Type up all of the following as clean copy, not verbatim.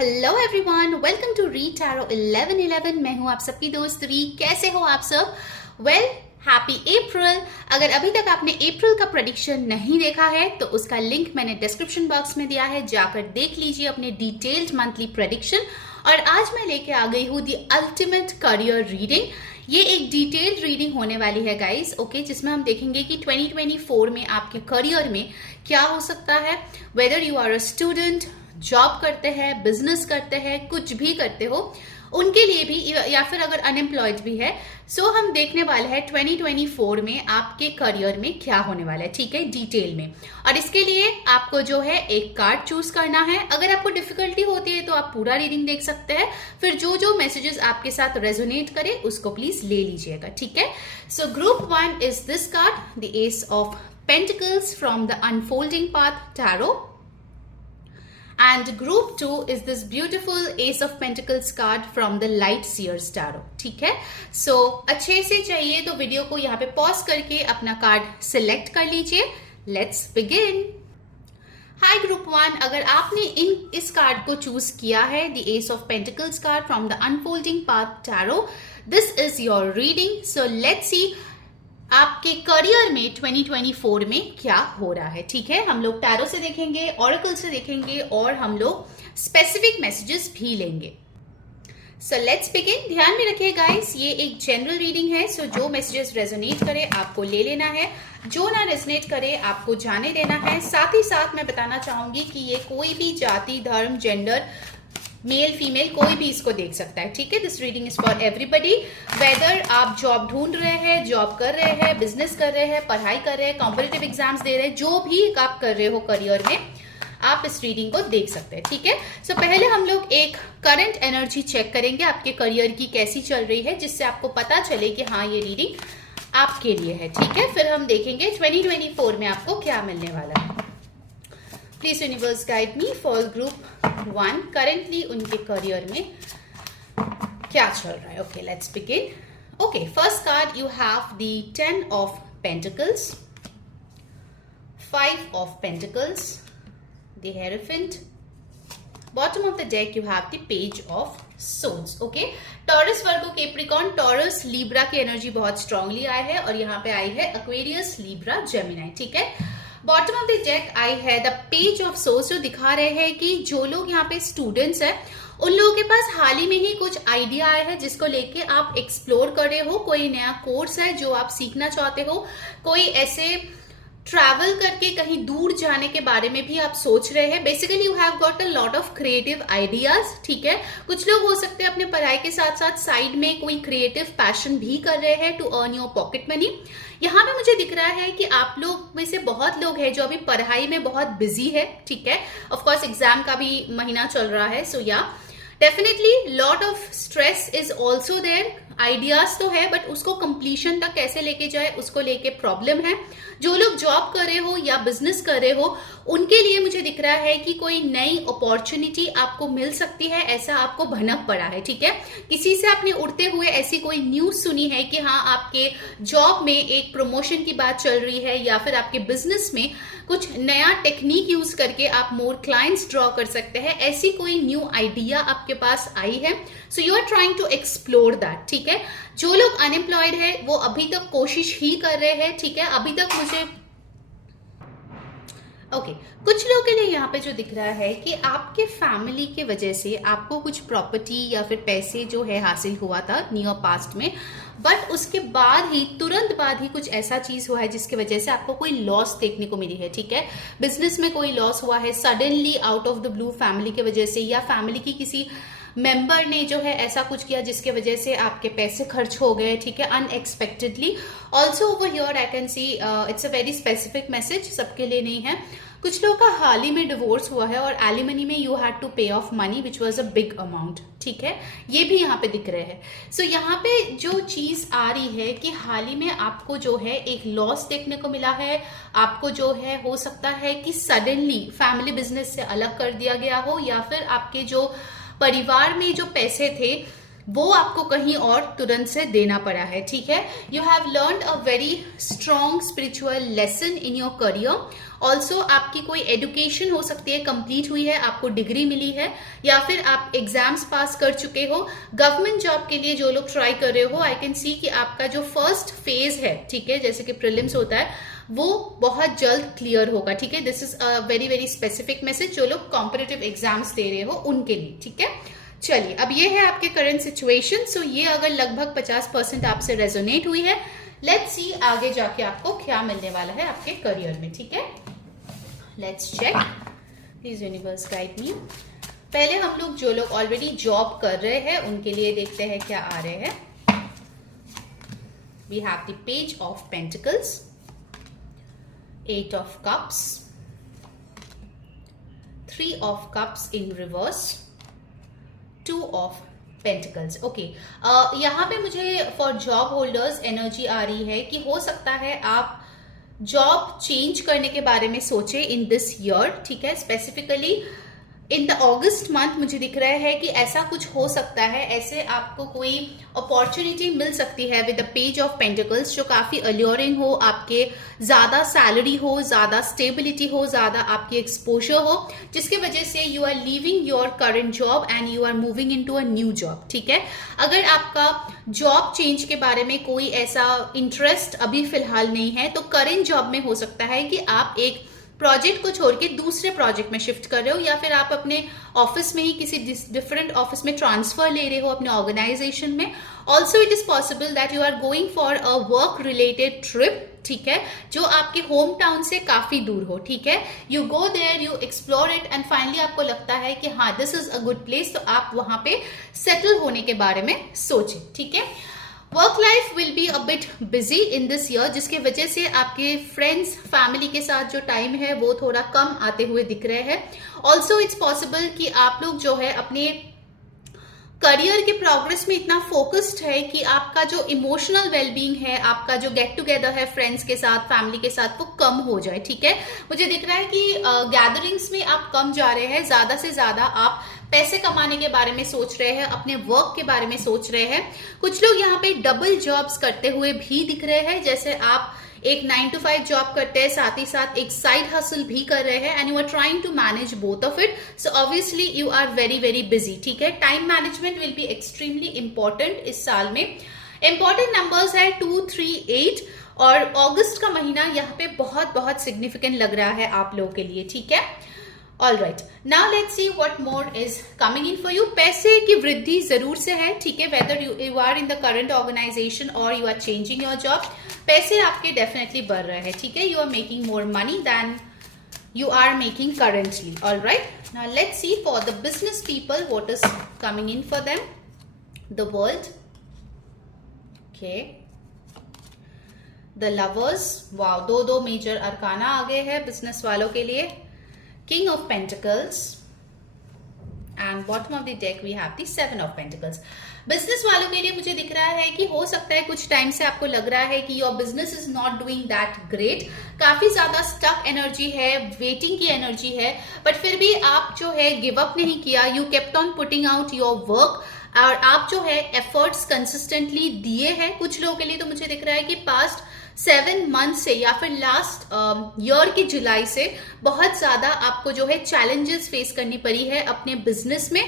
Hello everyone, welcome to read tarot 1111। मैं हूं आप सबकी दोस्त री। कैसे हो आप सब? वेल, हैप्पी अप्रैल। अगर अभी तक आपने अप्रैल का प्रेडिक्शन नहीं देखा है तो उसका लिंक मैंने डिस्क्रिप्शन बॉक्स में दिया है, जाकर देख लीजिए अपने डिटेल्ड मंथली प्रेडिक्शन। और आज मैं लेके आ गई हूँ दी अल्टीमेट करियर रीडिंग। ये एक डिटेल्ड रीडिंग होने वाली है गाइस, ओके, जिसमें हम देखेंगे कि 2024 में आपके करियर में क्या हो सकता है। Whether you are a student, job करते हैं, बिजनेस करते हैं, कुछ भी करते हो, उनके लिए भी, या फिर अगर अनएम्प्लॉयड भी है, सो हम देखने वाले हैं 2024 में आपके करियर में क्या होने वाला है, ठीक है, डिटेल में। और इसके लिए आपको जो है एक कार्ड चूज करना है। अगर आपको डिफिकल्टी होती है तो आप पूरा रीडिंग देख सकते हैं, फिर जो जो मैसेजेस आपके साथ रेजोनेट करे उसको प्लीज ले लीजिएगा, ठीक है। So group 1 is this card, the ace of pentacles from the unfolding path tarot. And group 2 is this beautiful Ace of Pentacles card from the Light Seers Tarot, ठीक है। So अच्छे से चाहिए तो वीडियो को यहाँ पे पॉज करके अपना कार्ड सिलेक्ट कर लीजिए। Let's begin. हाय ग्रुप 1, अगर आपने इस कार्ड को चूज किया है, the ace of pentacles card from the unfolding path tarot, this is your reading. So let's see आपके करियर में 2024 में क्या हो रहा है, ठीक है। हम लोग टैरो से देखेंगे, ऑरेकल से देखेंगे और हम लोग स्पेसिफिक मैसेजेस भी लेंगे। So let's begin. ध्यान में रखिए गाइस, ये एक जनरल रीडिंग है, सो जो मैसेजेस रेजोनेट करे आपको ले लेना है, जो ना रेजोनेट करे आपको जाने देना है। साथ ही साथ मैं बताना चाहूंगी कि ये कोई भी जाति, धर्म, जेंडर, मेल फीमेल कोई भी इसको देख सकता है, ठीक है। This reading is for everybody. Whether आप जॉब ढूंढ रहे हैं, जॉब कर रहे हैं, बिजनेस कर रहे हैं, पढ़ाई कर रहे हैं, कॉम्पिटिटिव एग्जाम्स दे रहे हैं, जो भी आप कर रहे हो करियर में, आप इस रीडिंग को देख सकते हैं, ठीक है। सो पहले हम लोग एक करंट एनर्जी चेक करेंगे, आपके करियर की कैसी चल रही है, जिससे आपको पता चले कि हाँ ये रीडिंग आपके लिए है, ठीक है। फिर हम देखेंगे 2024 में आपको क्या मिलने वाला है। Please universe guide me for group 1 currently उनके करियर में क्या चल रहा है। Okay, let's begin. Okay, first card you have the 10 of pentacles, 5 of pentacles, the hierophant. Bottom of the deck you have the page of swords. Okay, taurus, Virgo, Capricorn, taurus, Libra की energy बहुत strongly I है और यहाँ पे आई है Aquarius, Libra, Gemini, ठीक है। Bottom of the deck आई है द पेज ऑफ सोर्स, जो दिखा रहे हैं कि जो लोग यहाँ पे स्टूडेंट्स हैं उन लोगों के पास हाल ही में ही कुछ आइडिया आया है जिसको लेके आप एक्सप्लोर कर रहे हो। कोई नया कोर्स है जो आप सीखना चाहते हो, कोई ऐसे ट्रैवल करके कहीं दूर जाने के बारे में भी आप सोच रहे हैं। Basically you have got a lot of creative ideas, ठीक है। कुछ लोग हो सकते हैं अपने पढ़ाई के साथ साथ साइड में कोई क्रिएटिव पैशन भी कर रहे हैं to earn your pocket money. यहाँ पे मुझे दिख रहा है कि आप लोग में से बहुत लोग हैं जो अभी पढ़ाई में बहुत बिजी है, ठीक है। ऑफ कोर्स एग्जाम का भी महीना चल रहा है, सो या definitely lot of stress is also there. Ideas तो है बट उसको कंप्लीशन तक कैसे लेके जाए उसको लेके प्रॉब्लम है। जो लोग जॉब कर रहे हो या बिजनेस कर रहे हो उनके लिए मुझे दिख रहा है कि कोई नई अपॉर्चुनिटी आपको मिल सकती है, ऐसा आपको भनक पड़ा है, ठीक है। किसी से आपने उड़ते हुए ऐसी कोई न्यूज सुनी है कि हाँ आपके जॉब में एक प्रमोशन की बात चल रही है, या फिर आपके बिजनेस में कुछ नया टेक्निक यूज करके आप मोर क्लाइंट्स ड्रॉ कर सकते हैं, ऐसी कोई न्यू आइडिया आपके पास आई है। So you are trying to explore that, ठीक है। जो लोग अनएम्प्लॉयड है वो अभी तक कोशिश ही कर रहे हैं, ठीक है। अभी तक मुझे कुछ लोगों के लिए यहाँ पे जो दिख रहा है कि आपके फैमिली के वजह से आपको कुछ प्रॉपर्टी या फिर पैसे जो है हासिल हुआ था नियर पास्ट में, बट उसके बाद ही तुरंत बाद ही कुछ ऐसा चीज हुआ है जिसकी वजह से आपको कोई लॉस देखने को मिली है, ठीक है। बिजनेस में कोई लॉस हुआ है suddenly out of the blue family की वजह से, या फैमिली की किसी मेंबर ने जो है ऐसा कुछ किया जिसके वजह से आपके पैसे खर्च हो गए, ठीक है, unexpectedly. Also over here I can see it's a very specific message, सबके लिए नहीं है। कुछ लोगों का हाल ही में डिवोर्स हुआ है और एलिमनी में यू हैड टू पे of money which was a big amount, ठीक है, ये भी यहाँ पे दिख रहे हैं। सो यहाँ पे जो चीज आ रही है कि हाल ही में आपको जो है एक लॉस देखने को मिला है। आपको जो है हो सकता है कि सडनली फैमिली बिजनेस से अलग कर दिया गया हो, या फिर आपके जो परिवार में जो पैसे थे वो आपको कहीं और तुरंत से देना पड़ा है, ठीक है। You have learned a very strong spiritual lesson in your career. Also आपकी कोई एजुकेशन हो सकती है, कंप्लीट हुई है, आपको डिग्री मिली है, या फिर आप एग्जाम्स पास कर चुके हो। गवर्नमेंट जॉब के लिए जो लोग ट्राई कर रहे हो, आई कैन सी कि आपका जो फर्स्ट फेज है, ठीक है, जैसे कि प्रीलिम्स होता है, वो बहुत जल्द क्लियर होगा, ठीक है। This is a very very specific message जो लोग कॉम्पिटिटिव एग्जाम्स दे रहे हो उनके लिए, ठीक है। चलिए, अब ये है आपके करंट सिचुएशन। सो ये अगर लगभग 50% आपसे रेजोनेट हुई है, लेट्स सी आगे जाके आपको क्या मिलने वाला है आपके करियर में, ठीक है। Let's check, please universe guide me. पहले हम लोग जो लोग ऑलरेडी जॉब कर रहे हैं उनके लिए देखते हैं क्या आ रहे हैं। We have the page of pentacles, 8 of cups, 3 of cups in reverse, 2 of pentacles. Okay, यहाँ पे मुझे फॉर जॉब होल्डर्स एनर्जी आ रही है कि हो सकता है आप जॉब चेंज करने के बारे में सोचे इन दिस ईयर, ठीक है। Specifically in the August month मुझे दिख रहा है कि ऐसा कुछ हो सकता है, ऐसे आपको कोई अपॉर्चुनिटी मिल सकती है with the page of pentacles जो काफी अल्योरिंग हो, आपके ज्यादा सैलरी हो, ज्यादा स्टेबिलिटी हो, ज्यादा आपकी एक्सपोजर हो, जिसके वजह से you are leaving your current job and you are moving into a new job, ठीक है। अगर आपका जॉब चेंज के बारे में कोई ऐसा इंटरेस्ट अभी फिलहाल नहीं है, तो करंट जॉब में हो सकता है कि आप एक प्रोजेक्ट को छोड़ के दूसरे प्रोजेक्ट में शिफ्ट कर रहे हो, या फिर आप अपने ऑफिस में ही किसी डिफरेंट ऑफिस में ट्रांसफर ले रहे हो अपने ऑर्गेनाइजेशन में। Also it is possible that you are going for a work related trip, ठीक है, जो आपके होम टाउन से काफी दूर हो, ठीक है। You go there, you explore it and finally आपको लगता है कि हाँ this is a good place, तो आप वहां पे सेटल होने के बारे में सोचें, ठीक है। Work life will be a bit busy in this year, जिसके वजह से आपके फ्रेंड्स फैमिली के साथ जो टाइम है वो थोड़ा कम आते हुए दिख रहे हैं। ऑल्सो इट्स पॉसिबल कि आप लोग जो है अपने करियर के प्रोग्रेस में इतना फोकस्ड है कि आपका जो इमोशनल वेलबींग है, आपका जो गेट टुगेदर है फ्रेंड्स के साथ, फैमिली के साथ, वो कम हो जाए, ठीक है। मुझे दिख रहा है कि गैदरिंग्स में आप कम जा रहे हैं, ज्यादा से ज्यादा आप पैसे कमाने के बारे में सोच रहे हैं, अपने वर्क के बारे में सोच रहे हैं। कुछ लोग यहाँ पे डबल जॉब्स करते हुए भी दिख रहे हैं, जैसे आप एक 9 to 5 जॉब करते हैं, साथ ही साथ एक साइड हसल भी कर रहे हैं, and you are trying to manage both of it. So obviously you are very very busy, ठीक है। Time management will be extremely important इस साल में। इंपॉर्टेंट नंबर्स है 2, 3, 8, और अगस्त का महीना यहाँ पे बहुत बहुत सिग्निफिकेंट लग रहा है आप लोगों के लिए, ठीक है। All right, now let's see what more is coming in for you. पैसे की वृद्धि जरूर से है, ठीक है, whether you are in the current organization और you are changing your job, पैसे आपके डेफिनेटली बढ़ रहे हैं, ठीक है। You are making more money than you are making currently. All right, now let's see for the business people what is coming in for them. The world, okay, the lovers, wow, दो major arcana आ गए हैं business वालों के लिए। King of Pentacles and bottom of the deck we have the 7 of Pentacles. Business वालों के लिए मुझे दिख रहा है कि हो सकता है कुछ टाइम से आपको लग रहा है कि your business is not doing that great, काफी ज्यादा स्टक एनर्जी है, वेटिंग की एनर्जी है, बट फिर भी आप जो है गिव अप नहीं किया, you kept on putting out your work, और आप जो है एफर्ट्स कंसिस्टेंटली दिए हैं। कुछ लोगों के लिए तो मुझे दिख रहा है कि पास्ट 7 मंथ से या फिर लास्ट ईयर की जुलाई से बहुत ज्यादा आपको जो है चैलेंजेस फेस करनी पड़ी है अपने बिजनेस में,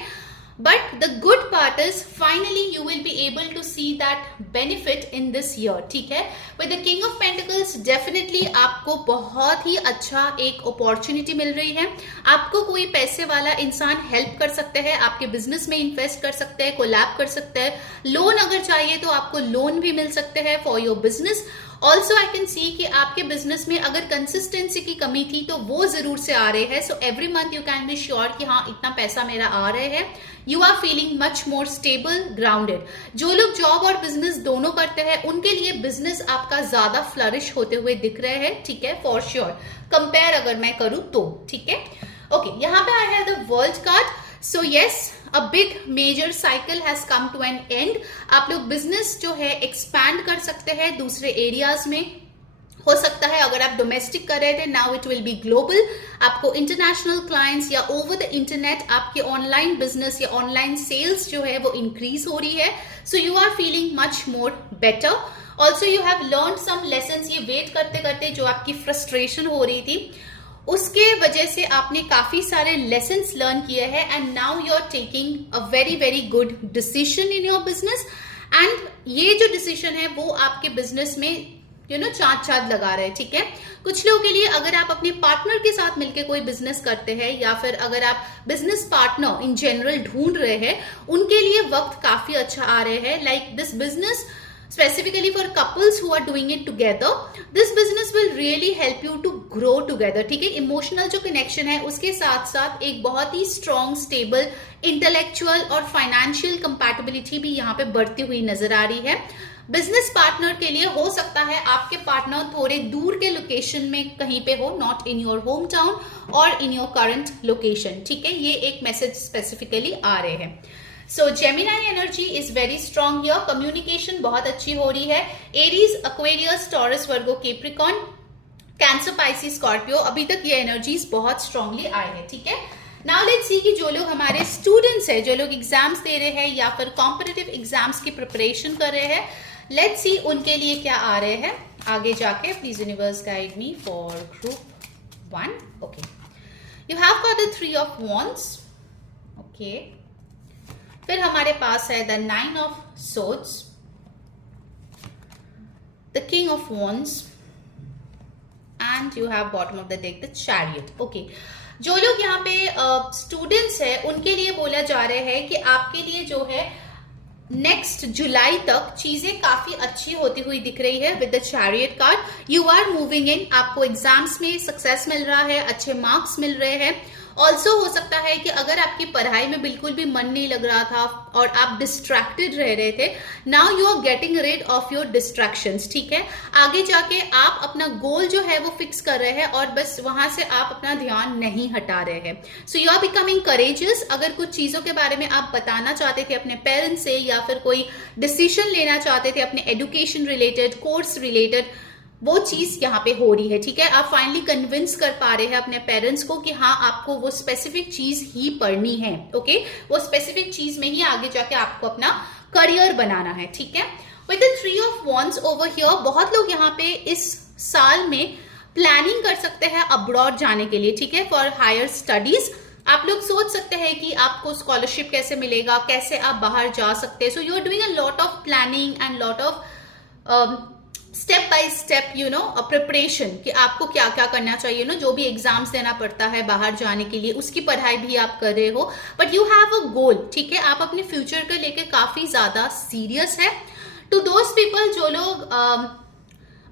but the good part is finally you will be able to see that benefit in this year, ठीक है। with the King of Pentacles definitely आपको बहुत ही अच्छा एक अपॉर्चुनिटी मिल रही है, आपको कोई पैसे वाला इंसान हेल्प कर सकते हैं, आपके बिजनेस में इन्वेस्ट कर सकते हैं, कोलैब कर सकते हैं, लोन अगर चाहिए तो आपको लोन भी मिल सकते हैं for your business. Also I can see कि आपके बिजनेस में अगर कंसिस्टेंसी की कमी थी तो वो जरूर से आ रहे हैं। So every month you can be sure कि हाँ इतना पैसा मेरा आ रहे हैं, you are feeling much more stable, grounded. जो लोग जॉब और बिजनेस दोनों करते हैं उनके लिए बिजनेस आपका ज्यादा फ्लरिश होते हुए दिख रहे हैं, ठीक है, फॉर श्योर, कंपेयर अगर मैं करूं तो, ठीक है। ओके, यहाँ पे I have the world card. So yes, a big major cycle has come to an end. आप लोग बिजनेस जो है एक्सपैंड कर सकते हैं दूसरे एरियाज में, हो सकता है अगर आप डोमेस्टिक कर रहे थे, now it will be global. आपको इंटरनेशनल क्लाइंट्स या ओवर द इंटरनेट आपके ऑनलाइन बिजनेस या ऑनलाइन सेल्स जो है वो इंक्रीज हो रही है। So you are feeling much more better. Also you have learn some lesson. ये वेट करते करते जो आपकी फ्रस्ट्रेशन हो रही थी उसके वजह से आपने काफी सारे लेसन्स लर्न किए हैं, and now you are taking a very very good decision in your business. And ये जो डिसीजन है वो आपके बिजनेस में चाँद चाँद लगा रहे हैं, ठीक है। कुछ लोगों के लिए अगर आप अपने पार्टनर के साथ मिलकर कोई बिजनेस करते हैं या फिर अगर आप बिजनेस पार्टनर इन जनरल ढूंढ रहे हैं, उनके लिए वक्त काफी अच्छा आ रहे हैं। Like this business specifically for couples who are doing it together, this business will really help you to grow together, ठीक है। इमोशनल जो कनेक्शन है उसके साथ साथ एक बहुत ही स्ट्रॉन्ग, स्टेबल, इंटेलेक्चुअल और फाइनेंशियल कंपैटिबिलिटी भी यहाँ पे बढ़ती हुई नजर आ रही है। बिजनेस पार्टनर के लिए हो सकता है आपके पार्टनर थोड़े दूर के लोकेशन में कहीं पे हो, not in your home town और इन योर करंट लोकेशन, ठीक है। ये एक मैसेज स्पेसिफिकली आ रहे हैं। So Gemini energy is very strong here. Communication बहुत अच्छी हो रही है। Aries, Aquarius, Taurus, Virgo, Capricorn, Cancer, Pisces, Scorpio, अभी तक ये एनर्जीज बहुत स्ट्रांगली आए हैं, ठीक है। नाउ लेट्स सी कि जो लोग हमारे स्टूडेंट्स हैं, जो लोग एग्जाम्स दे रहे हैं या फिर कॉम्पिटिटिव एग्जाम्स की प्रिपरेशन कर रहे हैं, लेट्स सी उनके लिए क्या आ रहे हैं आगे जाके। Please universe guide me for group 1। Okay, you have got the 3 of wands, okay. फिर हमारे पास है the 9 of swords, the king of wands, and you have bottom of the deck the chariot, okay. जो लोग यहाँ पे students हैं उनके लिए बोला जा रहा है कि आपके लिए जो है नेक्स्ट जुलाई तक चीजें काफी अच्छी होती हुई दिख रही है। With the chariot card you are moving in, आपको एग्जाम्स में सक्सेस मिल रहा है, अच्छे मार्क्स मिल रहे हैं। ऑल्सो हो सकता है कि अगर आपकी पढ़ाई में बिल्कुल भी मन नहीं लग रहा था और आप डिस्ट्रैक्टेड रह रहे थे, now you are getting rid of your distractions, ठीक है। आगे जाके आप अपना गोल जो है वो फिक्स कर रहे हैं और बस वहां से आप अपना ध्यान नहीं हटा रहे हैं। So you are becoming courageous. अगर कुछ चीजों के बारे में आप बताना चाहते थे अपने पेरेंट्स से या फिर कोई डिसीजन लेना चाहते थे अपने एजुकेशन रिलेटेड, कोर्स रिलेटेड, वो चीज यहाँ पे हो रही है, ठीक है। आप फाइनली कन्विंस कर पा रहे हैं अपने पेरेंट्स को कि हाँ आपको वो स्पेसिफिक चीज ही पढ़नी है, ओके। वो स्पेसिफिक चीज में ही आगे जाके आपको अपना करियर बनाना है, ठीक है। With the 3 of wands over here, बहुत लोग यहाँ पे इस साल में प्लानिंग कर सकते हैं अब्रॉड जाने के लिए, ठीक है, फॉर हायर स्टडीज। आप लोग सोच सकते हैं कि आपको स्कॉलरशिप कैसे मिलेगा, कैसे आप बाहर जा सकते हैं। So you are doing a lot of planning and lot of step by step preparation कि आपको क्या क्या करना चाहिए, जो भी एग्जाम्स देना पड़ता है बाहर जाने के लिए, उसकी पढ़ाई भी आप कर रहे हो, बट यू हैव अ गोल, ठीक है। आप अपने फ्यूचर को लेकर काफी ज्यादा सीरियस है। टू दोज पीपल जो लोग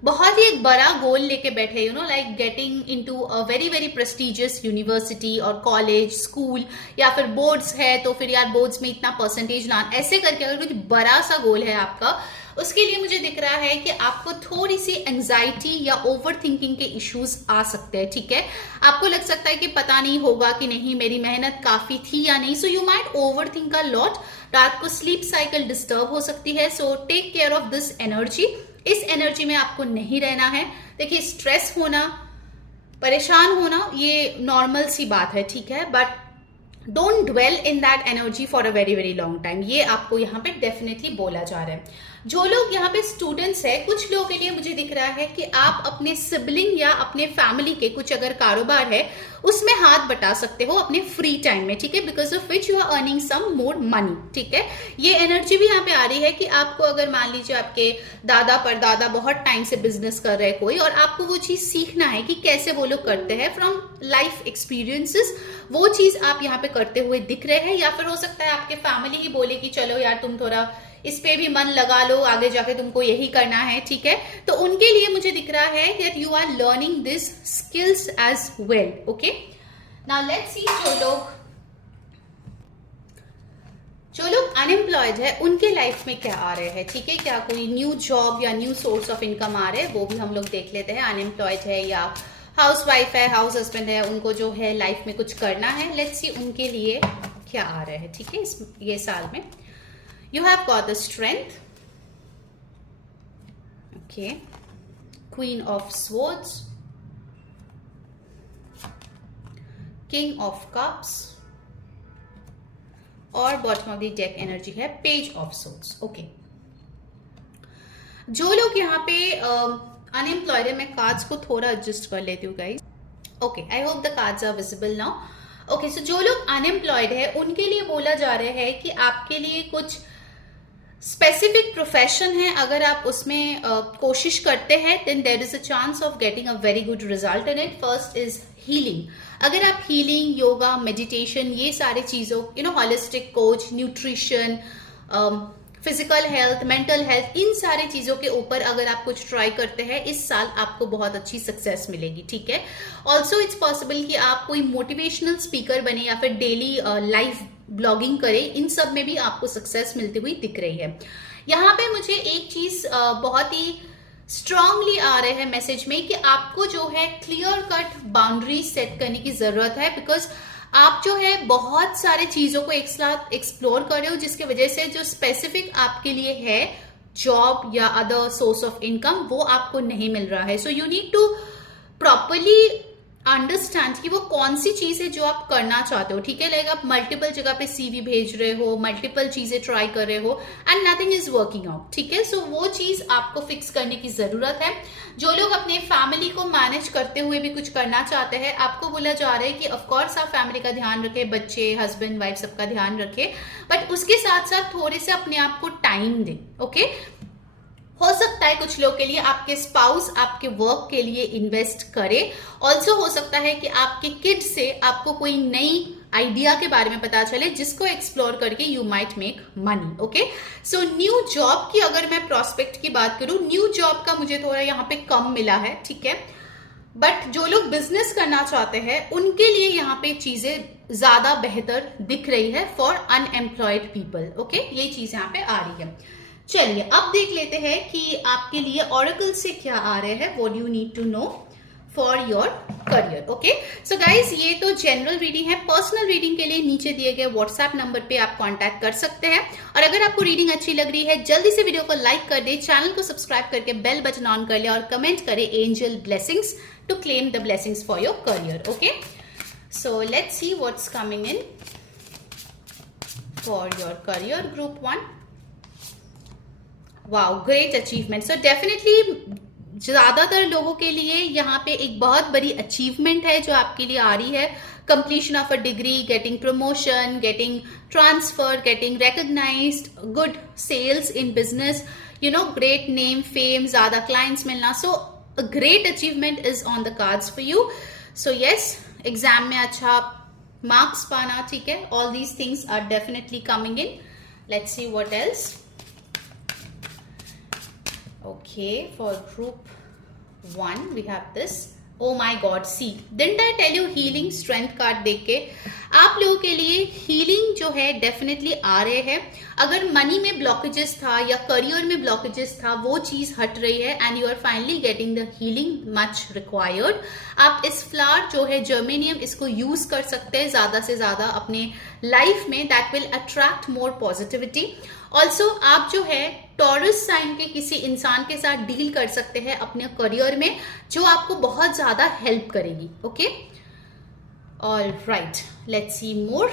बहुत ही एक बड़ा गोल लेके बैठे, like getting into a very very prestigious university और कॉलेज, स्कूल, या फिर बोर्ड्स है तो फिर यार बोर्ड्स में इतना परसेंटेज ला, ऐसे करके अगर कुछ बड़ा सा गोल है आपका, उसके लिए मुझे दिख रहा है कि आपको थोड़ी सी एंजाइटी या ओवर थिंकिंग के इश्यूज आ सकते हैं, ठीक है। आपको लग सकता है कि पता नहीं होगा कि नहीं मेरी मेहनत काफी थी या नहीं, so you might overthink a lot. रात को स्लीप साइकिल डिस्टर्ब हो सकती है, so take care of this energy. इस एनर्जी में आपको नहीं रहना है। देखिए, स्ट्रेस होना, परेशान होना ये नॉर्मल सी बात है, ठीक है, but don't dwell in that energy for a very very long time, ये आपको यहाँ पे डेफिनेटली बोला जा रहा है। जो लोग यहाँ पे स्टूडेंट्स है, कुछ लोगों के लिए मुझे दिख रहा है कि आप अपने सिबलिंग या अपने फैमिली के कुछ अगर कारोबार है उसमें हाथ बटा सकते हो अपने फ्री टाइम में, ठीक है, because of which you are earning some more money, ठीक है। ये एनर्जी भी यहाँ पे आ रही है कि आपको अगर मान लीजिए आपके दादा परदादा बहुत टाइम से बिजनेस कर रहे हैं कोई, और आपको वो चीज सीखना है कि कैसे वो लोग करते हैं फ्रॉम लाइफ एक्सपीरियंसेस, वो चीज आप यहाँ पे करते हुए दिख रहे हैं। या फिर हो सकता है आपके फैमिली ही बोले कि चलो यार तुम थोड़ा इस पे भी मन लगा लो, आगे जाके तुमको यही करना है, ठीक है। तो उनके लिए मुझे दिख रहा है that you are learning this skills as well, okay. Now let's see जो लोग अनएम्प्लॉयड है उनके लाइफ में क्या आ रहे हैं, ठीक है। क्या कोई न्यू जॉब या न्यू सोर्स ऑफ इनकम आ रहे हैं, वो भी हम लोग देख लेते हैं। अनएम्प्लॉयड है या हाउस वाइफ है, हाउस हस्बैंड है, उनको जो है लाइफ में कुछ करना है, लेट्स सी उनके लिए क्या आ रहे हैं, ठीक है, ये साल में। You have got the strength, okay, queen of swords, king of cups, और bottom of the deck energy है पेज ऑफ स्वॉर्ड्स। ओके, जो लोग यहाँ पे अनएम्प्लॉयड है, मैं कार्ड्स को थोड़ा एडजस्ट कर लेती हूँ guys. Okay, I hope the cards are visible now. Okay, so जो लोग अनएम्प्लॉयड है उनके लिए बोला जा रहा है कि आपके लिए कुछ स्पेसिफिक प्रोफेशन है, अगर आप उसमें कोशिश करते हैं then there is a chance of getting a very good result in it. First is healing. अगर आप हीलिंग, योगा, मेडिटेशन, ये सारे चीजों, holistic coach, nutrition, physical health, mental health, इन सारे चीजों के ऊपर अगर आप कुछ ट्राई करते हैं, इस साल आपको बहुत अच्छी सक्सेस मिलेगी। ठीक है। ऑल्सो इट्स पॉसिबल कि आप कोई मोटिवेशनल स्पीकर बने या फिर डेली लाइव ब्लॉगिंग करें, इन सब में भी आपको सक्सेस मिलती हुई दिख रही है। यहाँ पे मुझे एक चीज बहुत ही स्ट्रांगली आ रहे हैं मैसेज में कि आपको जो है क्लियर कट बाउंड्री सेट करने की जरूरत है, बिकॉज आप जो है बहुत सारे चीजों को एक साथ एक्सप्लोर कर रहे हो, जिसकी वजह से जो स्पेसिफिक आपके लिए है जॉब या अदर सोर्स ऑफ इनकम, वो आपको नहीं मिल रहा है। So you need to properly understand कि वो कौन सी चीज है जो आप करना चाहते हो। ठीक है, लाइक आप मल्टीपल जगह पे सीवी भेज रहे हो, मल्टीपल चीजें ट्राई कर रहे हो and nothing is working out. ठीक है, सो वो चीज आपको फिक्स करने की जरूरत है। जो लोग अपने फैमिली को मैनेज करते हुए भी कुछ करना चाहते हैं, आपको बोला जा रहा है कि ऑफकोर्स आप फैमिली का ध्यान रखें, बच्चे, हस्बैंड, वाइफ सबका ध्यान रखें, बट उसके साथ साथ थोड़े से अपने आप को टाइम दें। ओके, हो सकता है कुछ लोग के लिए आपके स्पाउस आपके वर्क के लिए इन्वेस्ट करे। ऑल्सो हो सकता है कि आपके किड से आपको कोई नई आइडिया के बारे में पता चले, जिसको एक्सप्लोर करके you might make money. Okay, so new job की अगर मैं प्रोस्पेक्ट की बात करूं, न्यू जॉब का मुझे थोड़ा यहाँ पे कम मिला है। ठीक है, बट जो लोग बिजनेस करना चाहते हैं उनके लिए यहाँ पे चीजें ज्यादा बेहतर दिख रही है फॉर अनएम्प्लॉयड पीपल। ओके, ये चीज यहाँ पे आ रही है। चलिए अब देख लेते हैं कि आपके लिए ऑरेकल से क्या आ रहे हैं, what you need to know for your career. Okay, so guys ये तो जनरल रीडिंग है। पर्सनल रीडिंग के लिए नीचे दिए गए व्हाट्सएप नंबर पे आप कांटेक्ट कर सकते हैं। और अगर आपको रीडिंग अच्छी लग रही है, जल्दी से वीडियो को लाइक कर दे, चैनल को सब्सक्राइब करके बेल बटन ऑन कर ले और कमेंट करे angel blessings to claim the blessings for your career. Okay, so let's see what's coming in for your career group 1। Wow, great achievement. So definitely ज्यादातर लोगों के लिए यहाँ पे एक बहुत बड़ी अचीवमेंट है जो आपके लिए आ रही है। Completion of a degree, getting promotion, getting transfer, getting recognized, good sales in business, great name, fame, ज्यादा क्लाइंट्स मिलना। So a great achievement is on the cards for you. So yes, exam में अच्छा marks पाना, ठीक है, all these things are definitely coming in. Let's see what else. Okay, for group 1 we have this. Oh my god, see, didn't I tell you healing strength card देख के आप लोगों के लिए हीलिंग जो है डेफिनेटली आ रहे हैं। अगर मनी में ब्लॉकेजेस था या करियर में ब्लॉकेजेस था, वो चीज हट रही है and you are finally getting the healing much required. आप इस फ्लावर जो है जर्मेनियम, इसको यूज कर सकते हैं ज्यादा से ज्यादा अपने लाइफ में, that will attract more positivity. Also आप जो है टॉरस साइन के किसी इंसान के साथ डील कर सकते हैं अपने करियर में, जो आपको बहुत ज्यादा हेल्प करेगी। Okay, all right, let's see more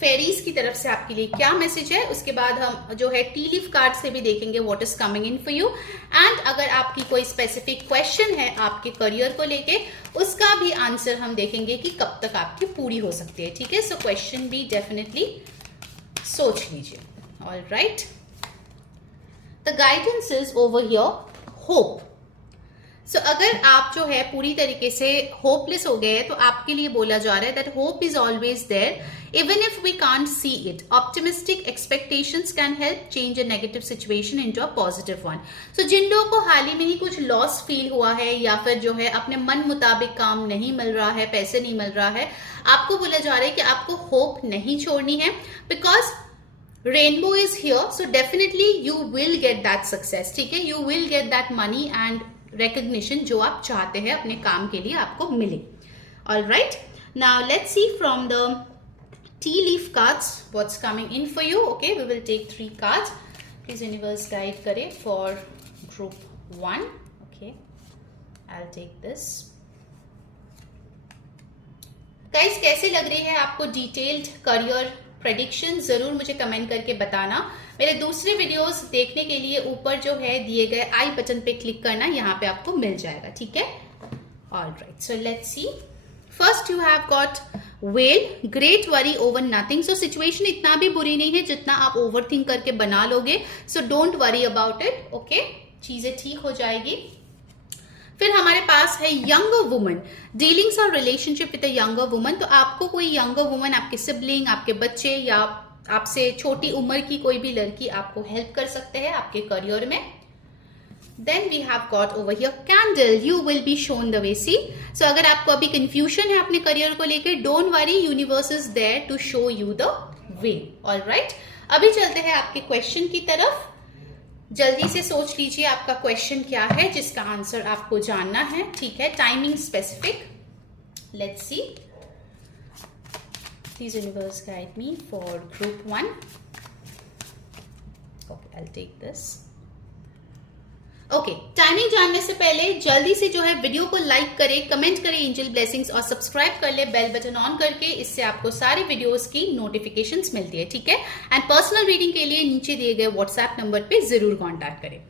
fairies की तरफ से आपके लिए क्या मैसेज है। उसके बाद हम जो है टी लीफ कार्ड से भी देखेंगे what is coming in for you. And अगर आपकी कोई स्पेसिफिक क्वेश्चन है आपके करियर को लेके, उसका भी आंसर हम देखेंगे कि कब तक आपकी पूरी हो सकती है। ठीक है, सो क्वेश्चन भी डेफिनेटली सोच लीजिए। All right, the guidance is over here hope. So अगर आप जो है पूरी तरीके से होपलेस हो गए हैं, तो आपके लिए बोला जा रहा है that hope is always there even if we can't see it. Optimistic expectations can help change a negative situation into a positive one. So जिन लोगों को हाल ही में ही कुछ लॉस फील हुआ है या फिर जो है अपने मन मुताबिक काम नहीं मिल रहा है, पैसे नहीं मिल रहा है, आपको बोला जा रहा है कि आपको होप नहीं छोड़नी है, because rainbow is here, so definitely you will get that success. ठीक है, you will get that money and recognition जो आप चाहते हैं अपने काम के लिए आपको मिले। All right, now let's see from the tea leaf cards what's coming in for you. Okay, we will take 3 cards. Please universe guide करे for group 1. Okay, I'll take this. Guys कैसे लग रही है आपको डिटेल्ड करियर प्रेडिक्शन, जरूर मुझे comment करके बताना। मेरे दूसरे वीडियोस देखने के लिए ऊपर जो है दिए गए आई बटन पे क्लिक करना, यहाँ पे आपको मिल जाएगा, ठीक है। Alright, so let's C. First you have got well, great worry over nothing. So situation इतना भी बुरी नहीं है जितना आप ओवर थिंक करके बना लोगे, so don't worry about it, okay, चीजें ठीक हो जाएगी। फिर हमारे पास है यंगर वुमन, डीलिंग्स और relationship with a younger woman. तो आपको कोई यंगर वुमन, आपके सिबलिंग, आपके बच्चे या आपसे छोटी उम्र की कोई भी लड़की आपको हेल्प कर सकते हैं आपके करियर में। Then we have got over here candle, you will be shown the way. See, so अगर आपको अभी कंफ्यूजन है अपने करियर को लेकर, don't worry, universe is there to show you the way. Alright, अभी चलते हैं आपके क्वेश्चन की तरफ। जल्दी से सोच लीजिए आपका क्वेश्चन क्या है जिसका आंसर आपको जानना है, ठीक है। Timing specific, let's see. Please universe guide me for group 1। Okay, I will take this. Okay, timing जानने से पहले जल्दी से जो है वीडियो को लाइक करें, कमेंट करें एंजल ब्लेसिंग्स और सब्सक्राइब कर ले बेल बटन ऑन करके, इससे आपको सारे वीडियोस की नोटिफिकेशंस मिलती है, ठीक है। एंड पर्सनल रीडिंग के लिए नीचे दिए गए व्हाट्सएप नंबर पे जरूर कांटेक्ट करें।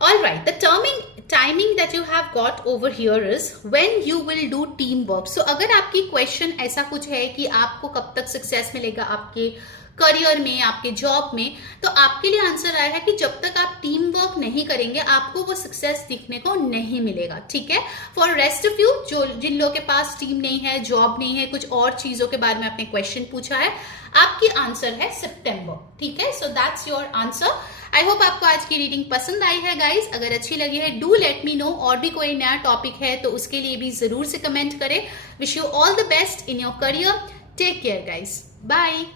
Alright, the timing that you have got over here is when you will do teamwork. So अगर आपकी क्वेश्चन ऐसा कुछ है कि आपको कब तक सक्सेस मिलेगा आपके करियर में, आपके जॉब में, तो आपके लिए आंसर आया है कि जब तक आप टीम वर्क नहीं करेंगे आपको वो सक्सेस दिखने को नहीं मिलेगा, ठीक है। फॉर रेस्ट ऑफ यू, जो जिन लोगों के पास टीम नहीं है, जॉब नहीं है, कुछ और चीजों के बारे में आपने क्वेश्चन पूछा है, आपकी आंसर है सितंबर, ठीक है। So that's your answer. I hope आपको आज की रीडिंग पसंद आई है गाइज। अगर अच्छी लगी है डू लेट मी नो, और भी कोई नया टॉपिक है तो उसके लिए भी जरूर से कमेंट करें। Wish you all the best in your career, take care guys, bye.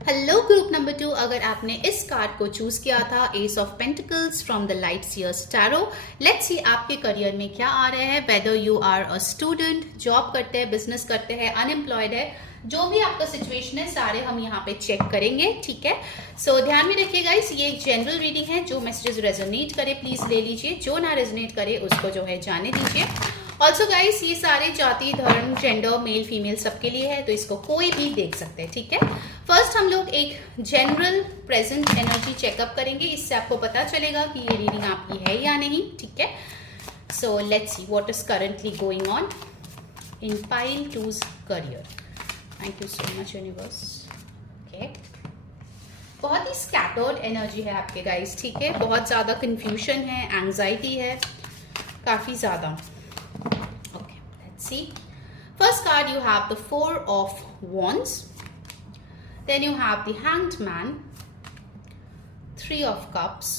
Hello group number 2, अगर आपने इस कार्ड को चूज किया था, ace of pentacles from the light seers tarot, let's see आपके करियर में क्या आ रहा है। Whether you are a student, job करते हैं, बिजनेस करते हैं, अनएम्प्लॉयड है, जो भी आपका सिचुएशन है सारे हम यहाँ पे चेक करेंगे, ठीक है। सो ध्यान में रखिएगा, ये एक जनरल रीडिंग है। जो मैसेजेस रेजोनेट करे प्लीज ले लीजिए, जो ना रेजोनेट करे उसको जो है जाने दीजिए। ऑल्सो गाइस, ये सारे जाति, धर्म, जेंडर, मेल फीमेल सबके लिए है, तो इसको कोई भी देख सकते हैं, ठीक है। फर्स्ट हम लोग एक जनरल प्रेजेंट एनर्जी चेकअप करेंगे, इससे आपको पता चलेगा कि ये रीडिंग आपकी है या नहीं, ठीक है। सो let's see what is currently going on in pile 2's career. Thank you so much universe. Okay, बहुत ही स्कैटर्ड एनर्जी है आपके गाइस, ठीक है। बहुत ज्यादा कंफ्यूजन है, एंजाइटी है, काफी ज्यादा। Okay, let's see. First card you have the 4 of Wands, then you have the Hanged Man, 3 of Cups,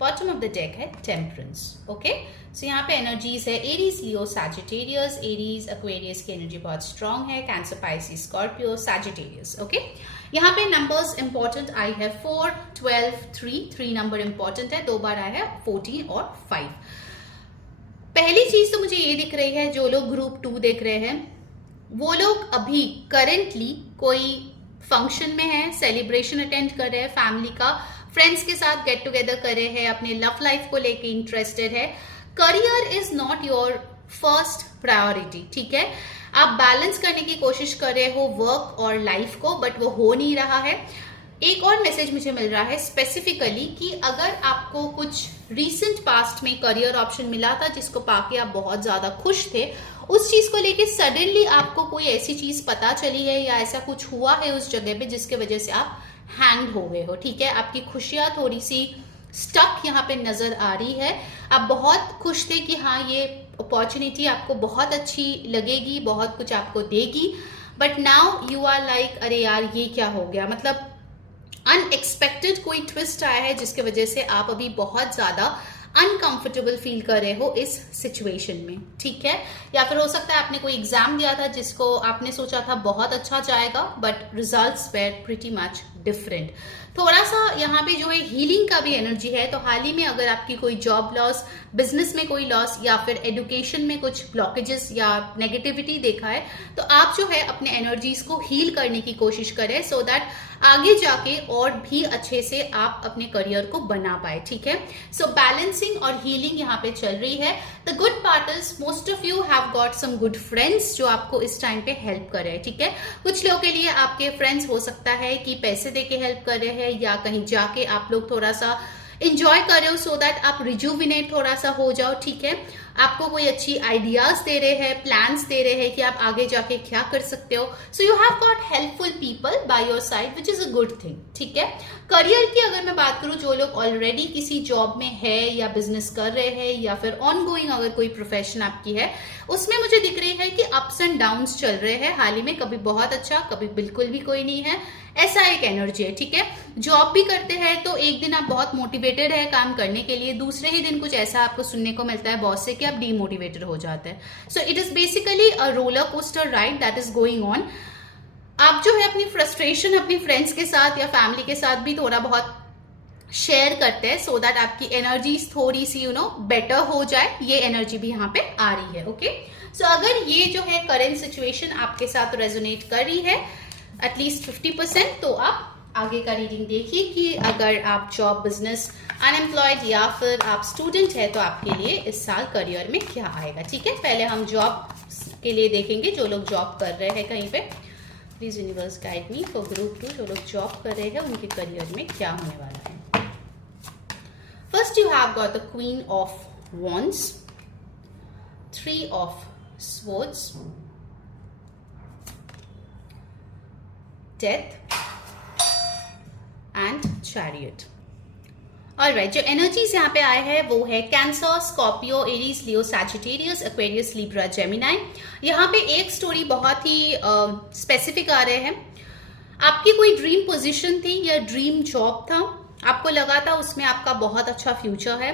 bottom of the deck है टेम्परेंस, ओके। सो यहाँ पे एनर्जीज है एरीज, लियो, सैजिटेरियस। एरीज, एक्वेरियस की energy बहुत strong है, cancer, Pisces, Scorpio, Sagittarius, okay. यहाँ पे numbers important I है 4, 12, 3 नंबर इंपॉर्टेंट है, 2 बार आया है 14 और 5। पहली चीज तो मुझे ये दिख रही है, जो लोग ग्रुप 2 देख रहे हैं वो लोग अभी करेंटली कोई फंक्शन में है, सेलिब्रेशन अटेंड कर रहे हैं फैमिली का, फ्रेंड्स के साथ गेट टुगेदर कर रहे हैं, अपने लव लाइफ को लेके इंटरेस्टेड है। Career is not your first priority, ठीक है। आप बैलेंस करने की कोशिश कर रहे हो वर्क और लाइफ को, बट वो हो नहीं रहा है। एक और मैसेज मुझे मिल रहा है स्पेसिफिकली कि अगर आपको कुछ रीसेंट पास्ट में करियर ऑप्शन मिला था जिसको पाके आप बहुत ज्यादा खुश थे, उस चीज को लेके सडनली आपको कोई ऐसी चीज पता चली है या ऐसा कुछ हुआ है उस जगह पे जिसके वजह से आप हैंग हो गए हो, ठीक है। आपकी खुशियां थोड़ी सी स्टक यहाँ पे नजर आ रही है। आप बहुत खुश थे कि हाँ ये अपॉर्चुनिटी आपको बहुत अच्छी लगेगी, बहुत कुछ आपको देगी, but now you are like अरे यार ये क्या हो गया, मतलब अनएक्सपेक्टेड कोई ट्विस्ट आया है जिसके वजह से आप अभी बहुत ज्यादा अनकंफर्टेबल फील कर रहे हो इस सिचुएशन में, ठीक है। या फिर हो सकता है आपने कोई एग्जाम दिया था जिसको आपने सोचा था बहुत अच्छा जाएगा, but results were pretty much different. थोड़ा सा यहाँ पे जो है हीलिंग का भी एनर्जी है, तो हाल ही में अगर आपकी कोई जॉब लॉस, बिजनेस में कोई लॉस या फिर एजुकेशन में कुछ ब्लॉकेजेस या नेगेटिविटी देखा है, तो आप जो है अपने एनर्जीज को हील करने की कोशिश करें, सो दैट आगे जाके और भी अच्छे से आप अपने करियर को बना पाए। ठीक है, सो बैलेंसिंग और हीलिंग यहाँ पे चल रही है। The good part is most of you have got some good friends जो आपको इस टाइम पे हेल्प कर रहे हैं। ठीक है, कुछ लोगों के लिए आपके फ्रेंड्स हो सकता है कि पैसे देके हेल्प कर रहे हैं या कहीं जाके आप लोग थोड़ा सा इंजॉय कर रहे हो, सो दैट आप रिजुविनेट थोड़ा सा हो जाओ। ठीक है, आपको कोई अच्छी आइडियाज दे रहे हैं, प्लान्स दे रहे हैं कि आप आगे जाके क्या कर सकते हो। So you have got helpful people by your side which is a good thing. ठीक है, करियर की अगर मैं बात करूं, जो लोग ऑलरेडी किसी जॉब में है या बिजनेस कर रहे हैं या फिर ऑन गोइंग अगर कोई प्रोफेशन आपकी है, उसमें मुझे दिख रही है कि अप्स एंड डाउन्स चल रहे हैं हाल ही में, कभी बहुत अच्छा, कभी बिल्कुल भी कोई नहीं है, ऐसा एक एनर्जी है। ठीक है, जॉब भी करते हैं तो एक दिन आप बहुत मोटिवेटेड है काम करने के लिए, दूसरे ही दिन कुछ ऐसा आपको सुनने को मिलता है बॉस से कि आप डीमोटिवेटेड हो जाते हैं। So it is basically a roller coaster ride that is going on. आप जो है अपनी फ्रस्ट्रेशन अपनी फ्रेंड्स के साथ या फैमिली के साथ भी थोड़ा बहुत शेयर करते हैं, सो दैट आपकी एनर्जीज थोड़ी सी बेटर हो जाए। ये एनर्जी भी यहाँ पे आ रही है। ओके, सो अगर ये जो है करेंट सिचुएशन आपके साथ रेजोनेट कर रही है एटलीस्ट 50%, तो आप आगे का रीडिंग देखिए कि अगर आप जॉब, बिजनेस, अनएम्प्लॉयड या फिर आप स्टूडेंट है तो आपके लिए इस साल करियर में क्या आएगा। ठीक है, पहले हम जॉब के लिए देखेंगे, जो लोग जॉब कर रहे हैं कहीं पे। Please universe guide me for group 2, जो लोग जॉब कर रहे हैं उनके करियर में क्या होने वाला है। First you have got the queen of wands, 3 of swords, death and chariot. Alright, जो एनर्जीज यहाँ पे आए हैं वो है कैंसर, स्कॉर्पियो, एरीज, लियो, सैजिटेरियस, एक्वेरियस, लिब्रा, जेमिनाई। यहाँ पे एक स्टोरी बहुत ही स्पेसिफिक आ रहे हैं। आपकी कोई ड्रीम पोजीशन थी या ड्रीम जॉब था, आपको लगा था उसमें आपका बहुत अच्छा फ्यूचर है,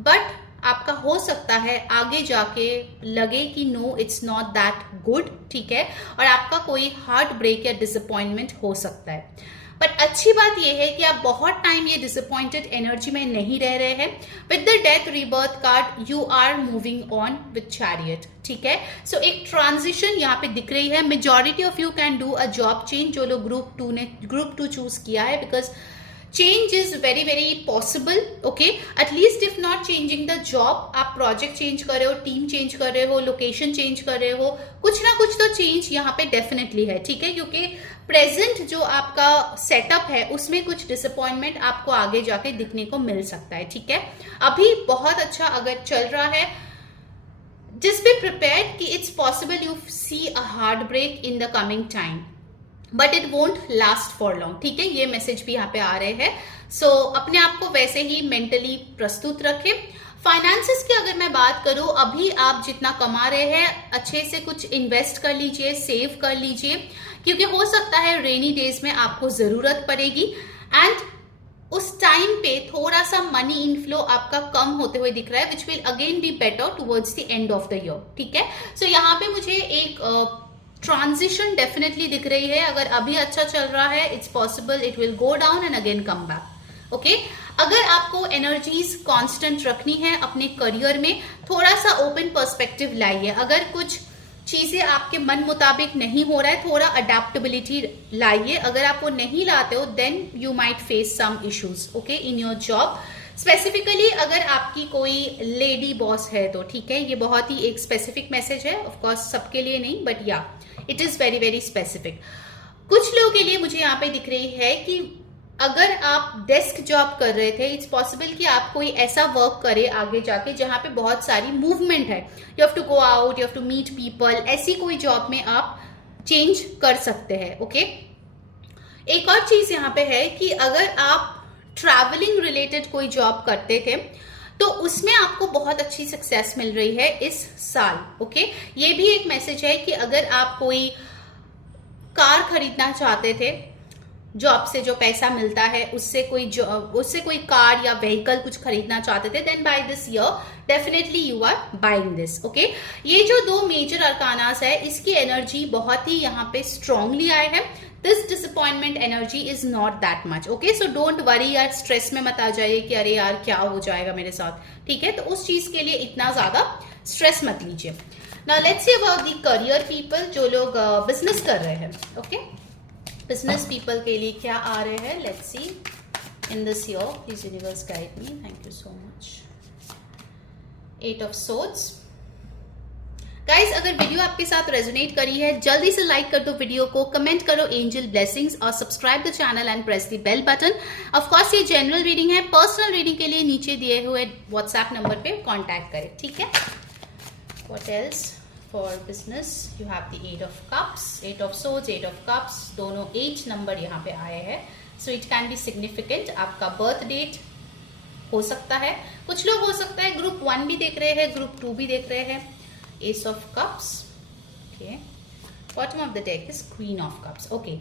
बट आपका हो सकता है आगे जाके लगे कि no it's not that good. ठीक है, और आपका कोई हार्ट ब्रेक या डिसअपॉइंटमेंट हो सकता है। बट अच्छी बात यह है कि आप बहुत टाइम ये डिसअपॉइंटेड एनर्जी में नहीं रह रहे हैं। With the death rebirth card you are moving on with chariot. ठीक है, सो एक ट्रांजिशन यहाँ पे दिख रही है। Majority of you can do a job change, जो लोग ग्रुप 2 चूज किया है, because change is very very possible. Okay, at least if not changing the job, आप प्रोजेक्ट चेंज कर रहे हो, टीम चेंज कर रहे हो, लोकेशन चेंज कर रहे हो, कुछ ना कुछ तो चेंज यहाँ पे डेफिनेटली है। ठीक है, क्योंकि प्रेजेंट जो आपका सेटअप है उसमें कुछ डिसअपॉइंटमेंट आपको आगे जाके दिखने को मिल सकता है। ठीक है, अभी बहुत अच्छा अगर चल रहा है, जस्ट बी प्रिपेयर्ड कि it's possible you see a heart break in the coming time, but it won't last for long. ठीक है, ये मैसेज भी यहाँ पे आ रहे हैं। सो अपने आप को वैसे ही मेंटली प्रस्तुत रखें। फाइनेंसेस की अगर मैं बात करूं, अभी आप जितना कमा रहे हैं अच्छे से कुछ इन्वेस्ट कर लीजिए, सेव कर लीजिए, क्योंकि हो सकता है रेनी डेज में आपको जरूरत पड़ेगी एंड उस टाइम पे थोड़ा सा मनी इनफ्लो आपका कम होते हुए दिख रहा है, which will again be better towards the end of the year. ठीक है, सो यहाँ पे मुझे एक ट्रांजिशन डेफिनेटली दिख रही है। अगर अभी अच्छा चल रहा है, it's possible it will go down and again come back. Okay, अगर आपको एनर्जीज कांस्टेंट रखनी है अपने करियर में, थोड़ा सा ओपन पर्सपेक्टिव लाइए। अगर कुछ चीजें आपके मन मुताबिक नहीं हो रहा है, थोड़ा अडेप्टेबिलिटी लाइए। अगर आप वो नहीं लाते हो, then you might face some issues okay in your job. Specifically अगर आपकी कोई लेडी बॉस है तो ठीक है, ये बहुत ही एक स्पेसिफिक मैसेज है, ऑफ कोर्स सबके लिए नहीं, बट या it is very very specific. कुछ लोगों के लिए मुझे यहाँ पे दिख रही है कि अगर आप डेस्क जॉब कर रहे थे, इट्स पॉसिबल कि आप कोई ऐसा वर्क करें आगे जाके जहां पे बहुत सारी मूवमेंट है, you have to go out, you have to meet people, ऐसी कोई जॉब में आप चेंज कर सकते हैं। ओके, एक और चीज यहाँ पे है कि अगर आप ट्रैवलिंग रिलेटेड कोई जॉब करते थे तो उसमें आपको बहुत अच्छी सक्सेस मिल रही है इस साल। ओके, ये भी एक मैसेज है कि अगर आप कोई कार खरीदना चाहते थे जॉब से जो पैसा मिलता है उससे कोई कार या व्हीकल कुछ खरीदना चाहते थे, then by this year definitely you are buying this. Okay, ये जो 2 मेजर अरकानास है इसकी एनर्जी बहुत ही यहाँ पे स्ट्रांगली आए हैं। This disappointment energy is not that much. Okay, so don't worry यार, स्ट्रेस में मत आ जाइए कि अरे यार क्या हो जाएगा मेरे साथ, ठीक है, तो उस चीज के लिए इतना ज्यादा स्ट्रेस मत लीजिए। Now let's see about the career people, जो लोग बिजनेस कर रहे हैं। ओके, बिजनेस पीपल के लिए क्या आ रहे हैं, let's see in this year, please universe guide me, thank you so much. 8 of swords. Guys, अगर वीडियो आपके साथ रेजोनेट करी है जल्दी से लाइक कर दो वीडियो को, कमेंट करो एंजल ब्लेसिंग्स और subscribe the channel and press the bell button. Of course ये जनरल रीडिंग है, पर्सनल रीडिंग के लिए नीचे दिए हुए व्हाट्सएप नंबर पे कांटेक्ट करें, ठीक है। What else for business, you have the 8 of cups, 8 of swords, 8 of cups, दोनों 8 नंबर यहाँ पे आए हैं, so it can be significant. आपका बर्थ डेट हो सकता है, कुछ लोग हो सकता है ग्रुप 1 भी देख रहे हैं, ग्रुप 2 भी देख रहे हैं। Ace of Cups, okay. Bottom of the deck is Queen of Cups, okay.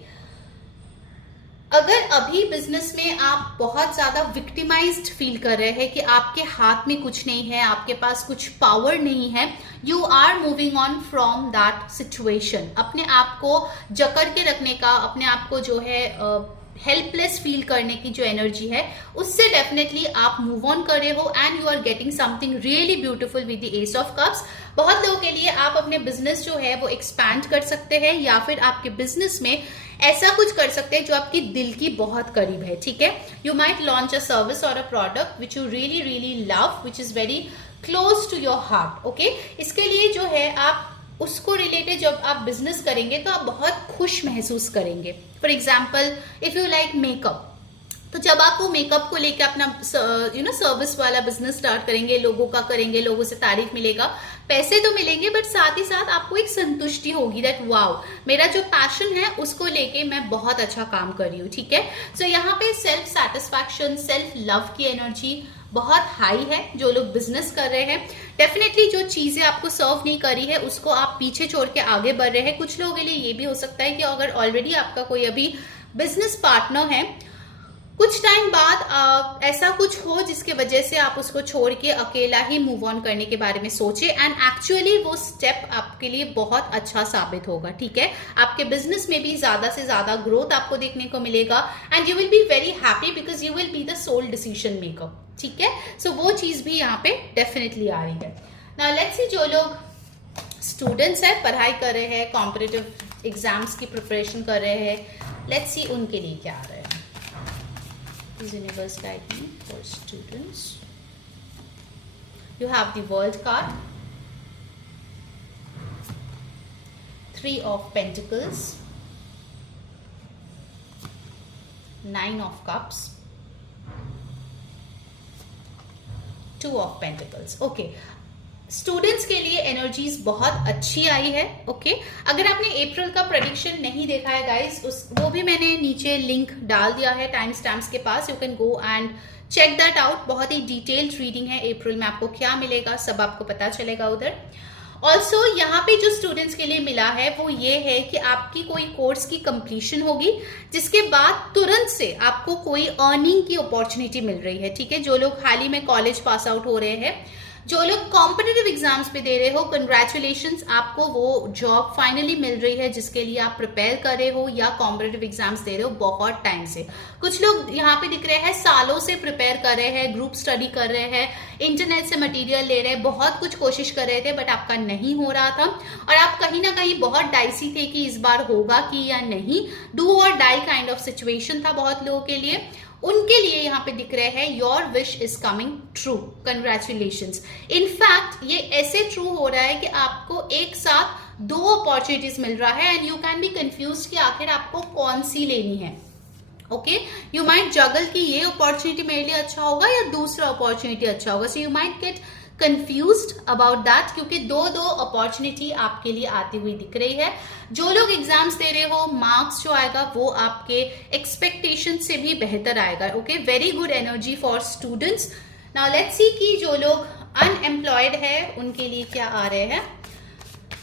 अगर अभी बिजनेस में आप बहुत ज्यादा विक्टिमाइज्ड फील कर रहे हैं कि आपके हाथ में कुछ नहीं है, आपके पास कुछ पावर नहीं है, you are moving on from that situation. अपने आप को जकड़ के रखने का, अपने आप को जो है हेल्पलेस फील करने की जो एनर्जी है उससे डेफिनेटली आप मूव ऑन कर रहे हो and you are getting something really beautiful with the ace of cups. बहुत लोगों के लिए आप अपने बिजनेस जो है वो एक्सपैंड कर सकते हैं या फिर आपके बिजनेस में ऐसा कुछ कर सकते हैं जो आपकी दिल की बहुत करीब है, ठीक है। You might launch a service और a product which you really really love, which is very close to your heart. Okay, इसके लिए जो है आप उसको रिलेटेड जब आप बिजनेस करेंगे तो आप बहुत खुश महसूस करेंगे। For example, if you like makeup, तो जब आप वो मेकअप को लेकर अपना सर्विस वाला बिजनेस स्टार्ट करेंगे, लोगों का करेंगे, लोगों से तारीफ मिलेगा, पैसे तो मिलेंगे, बट साथ ही साथ आपको एक संतुष्टि होगी दैट वाओ, मेरा जो पैशन है उसको लेके मैं बहुत अच्छा काम कर रही हूँ, ठीक है। सो यहाँ पे सेल्फ सेटिस्फैक्शन, सेल्फ लव की एनर्जी बहुत हाई है। जो लोग बिजनेस कर रहे हैं, डेफिनेटली जो चीजें आपको सर्व नहीं करी है उसको आप पीछे छोड़ के आगे बढ़ रहे हैं। कुछ लोगों के लिए ये भी हो सकता है कि अगर ऑलरेडी आपका कोई अभी बिजनेस पार्टनर है, कुछ टाइम बाद ऐसा कुछ हो जिसके वजह से आप उसको छोड़ के अकेला ही मूव ऑन करने के बारे में सोचे एंड एक्चुअली वो स्टेप आपके लिए बहुत अच्छा साबित होगा, ठीक है। आपके बिजनेस में भी ज्यादा से ज्यादा ग्रोथ आपको देखने को मिलेगा and you will be very happy because you will be the sole decision maker, ठीक है। सो वो चीज भी यहाँ पे डेफिनेटली आ रही है। नाउ लेट्स सी, जो लोग स्टूडेंट्स है, पढ़ाई कर रहे हैं, कॉम्पिटिटिव एग्जाम्स की प्रिपरेशन कर रहे हैं, लेट्स सी उनके लिए क्या आ रहा है। Please universe guide me for students. You have the World card, 3 of Pentacles, 9 of Cups, 2 of Pentacles. Okay. Students के लिए एनर्जीज बहुत अच्छी आई है। ओके, अगर आपने अप्रैल का प्रेडिक्शन नहीं देखा है गाइस, वो भी मैंने नीचे लिंक डाल दिया है टाइम स्टैम्प्स के पास, you can go and check that out. बहुत ही डिटेल्ड रीडिंग है, अप्रैल में आपको क्या मिलेगा सब आपको पता चलेगा उधर। ऑल्सो यहाँ पे जो स्टूडेंट्स के लिए मिला है वो ये है कि आपकी कोई कोर्स की कंप्लीशन होगी जिसके बाद तुरंत से आपको कोई अर्निंग की अपॉर्चुनिटी मिल रही है, ठीक है। जो लोग हाल ही में कॉलेज पास आउट हो रहे हैं, जो लोग कॉम्पिटिटिव एग्जाम्स पे दे रहे हो, कंग्रेचुलेशंस, आपको वो जॉब फाइनली मिल रही है जिसके लिए आप प्रिपेयर कर रहे हो या कॉम्पिटिटिव एग्जाम्स दे रहे हो बहुत टाइम से। कुछ लोग यहाँ पे दिख रहे हैं सालों से प्रिपेयर कर रहे हैं, ग्रुप स्टडी कर रहे हैं, इंटरनेट से मटेरियल ले रहे हैं, बहुत कुछ कोशिश कर रहे थे बट आपका नहीं हो रहा था और आप कहीं ना कहीं बहुत डाइसी थे कि इस बार होगा कि या नहीं। डू और डाई काइंड ऑफ सिचुएशन था बहुत लोगों के लिए। उनके लिए यहाँ पे दिख रहे हैं your wish is coming true, congratulations. In fact ये ऐसे ट्रू हो रहा है कि आपको एक साथ 2 अपॉर्चुनिटीज मिल रहा है and you can be confuse कि आखिर आपको कौन सी लेनी है। ओके, यू माइट जगल कि ये अपॉर्चुनिटी मेरे लिए अच्छा होगा या दूसरा अपॉर्चुनिटी अच्छा होगा, सो you might get confused about that, क्योंकि 2 अपॉर्चुनिटी आपके लिए आती हुई दिख रही है। जो लोग एग्जाम्स दे रहे हो, मार्क्स जो आएगा वो आपके एक्सपेक्टेशन से भी बेहतर आएगा। Okay, very good energy for students. Now let's सी कि जो लोग अनएम्प्लॉयड है उनके लिए क्या आ रहे हैं।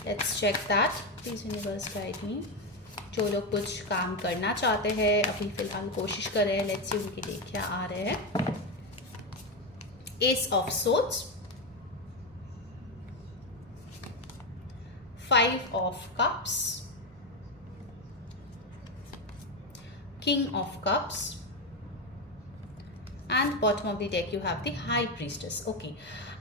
Let's check that, please universe guide me. जो लोग कुछ काम करना चाहते हैं, अभी फिलहाल कोशिश कर रहे हैं, लेट्स सी उनके लिए क्या आ रहे हैं। Ace of swords, 5 of cups, king of cups, and bottom of the deck you have the high priestess. Okay,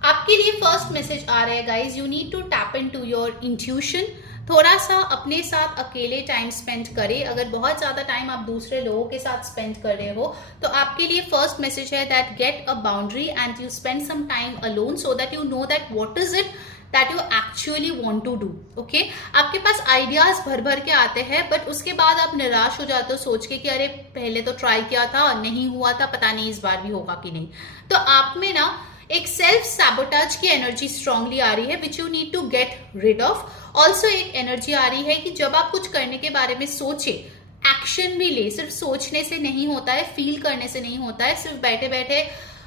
आपके लिए फर्स्ट मैसेज आ रहा है guys, you need to tap in to your intuition. थोड़ा सा अपने साथ अकेले टाइम स्पेंड करें। अगर बहुत ज्यादा टाइम आप दूसरे लोगों के साथ स्पेंड कर रहे हो तो आपके लिए फर्स्ट मैसेज है that get a boundary and you spend some time alone so that you know that what is it that you actually want to do. Okay, आपके पास आइडियाज भर भर के आते हैं बट उसके बाद आप निराश हो जाते हो सोच के कि अरे पहले तो ट्राई किया था, नहीं हुआ था, पता नहीं इस बार भी होगा कि नहीं। तो आप में ना एक सेल्फ सैबोटाज की एनर्जी स्ट्रांगली आ रही है which you need to get rid of. Also एक एनर्जी आ रही है कि जब आप कुछ करने के बारे में सोचे, एक्शन भी ले। सिर्फ सोचने से नहीं होता है, फील करने से नहीं होता है, सिर्फ बैठे बैठे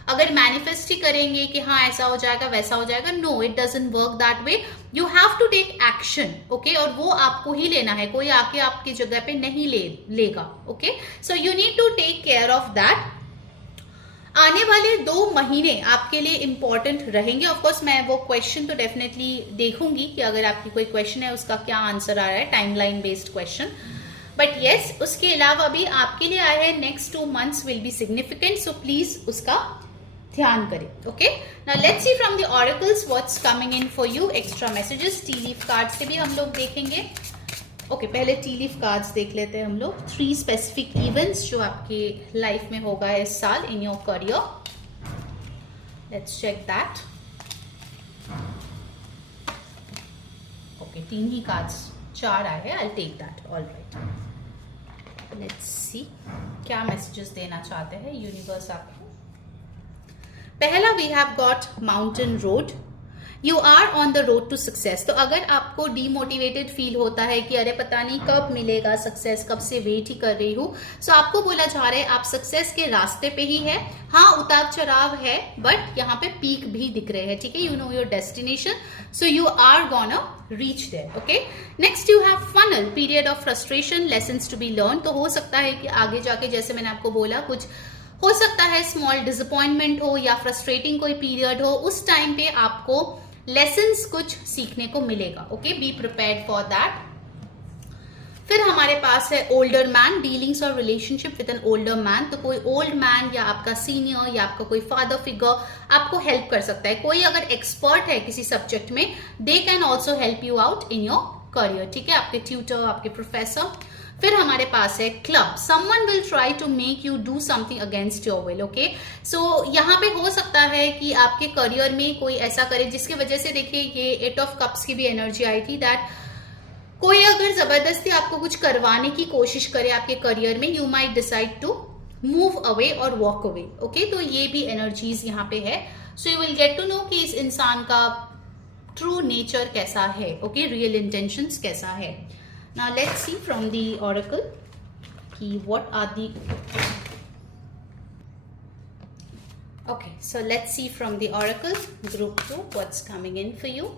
अगर मैनिफेस्ट ही करेंगे कि हाँ ऐसा हो जाएगा वैसा हो जाएगा, no, it doesn't work that way. You have to take action. Okay, और वो आपको ही लेना है, कोई आके आपकी जगह पे नहीं लेगा। Okay, so you need to take care of that. आने वाले 2 महीने आपके लिए इंपॉर्टेंट रहेंगे। ऑफ कोर्स मैं वो क्वेश्चन तो डेफिनेटली देखूंगी कि अगर आपकी कोई क्वेश्चन है उसका क्या आंसर आ रहा है, timeline based question. But yes, उसके अलावा भी आपके लिए आया है next 2 months will be significant, so please उसका ध्यान करें। Okay, now let's see from the oracles what's coming in for you. Extra messages tea leaf card से भी हम लोग देखेंगे। ओके, पहले टी लीफ कार्ड्स देख लेते हैं हम लोग। 3 स्पेसिफिक इवेंट्स जो आपके लाइफ में होगा इस साल in your career. Let's check that. Okay, 3 ही कार्ड्स, 4 आए हैं। I take that, alright. Let's see क्या मैसेजेस देना चाहते हैं यूनिवर्स आपको। पहला we have got mountain road, you are on the road to success. तो अगर आपको डीमोटिवेटेड फील होता है कि अरे पता नहीं कब मिलेगा सक्सेस, कब से वेट ही कर रही हूँ, सो आपको बोला जा रहा है आप सक्सेस के रास्ते पे ही है। हाँ, उतार चढ़ाव है बट यहाँ पे पीक भी दिख रहे हैं। ठीक है, you know your destination, so you are gonna reach there. Okay, next you have funnel, period of frustration, lessons to be learn. तो हो सकता है कि आगे जाके जैसे मैंने आपको बोला कुछ हो सकता है स्मॉल डिसअपॉइंटमेंट हो या फ्रस्ट्रेटिंग कोई पीरियड हो, उस टाइम पे आपको लेसन्स कुछ सीखने को मिलेगा। Okay, be prepared for that. फिर हमारे पास है ओल्डर मैन, डीलिंग्स और relationship with an older man. तो कोई ओल्ड मैन या आपका सीनियर या आपका कोई फादर फिगर आपको हेल्प कर सकता है। कोई अगर एक्सपर्ट है किसी सब्जेक्ट में, they can also help you out in your career. ठीक है, आपके ट्यूटर, आपके प्रोफेसर। फिर हमारे पास है club, someone will try to make you do something against your will. Okay, so यहाँ पे हो सकता है कि आपके करियर में कोई ऐसा करे जिसकी वजह से, देखिए ये 8 ऑफ कप्स की भी एनर्जी आई थी, दैट कोई अगर जबरदस्ती आपको कुछ करवाने की कोशिश करे आपके करियर में, you might decide to move away और वॉक अवे। ओके, तो ये भी एनर्जीज यहाँ पे है। So you will get to know कि इस इंसान का ट्रू नेचर कैसा है। ओके, रियल इंटेंशंस कैसा है। Now let's see from the oracle ki what are the okay, so let's see from the oracle group 2 what's coming in for you.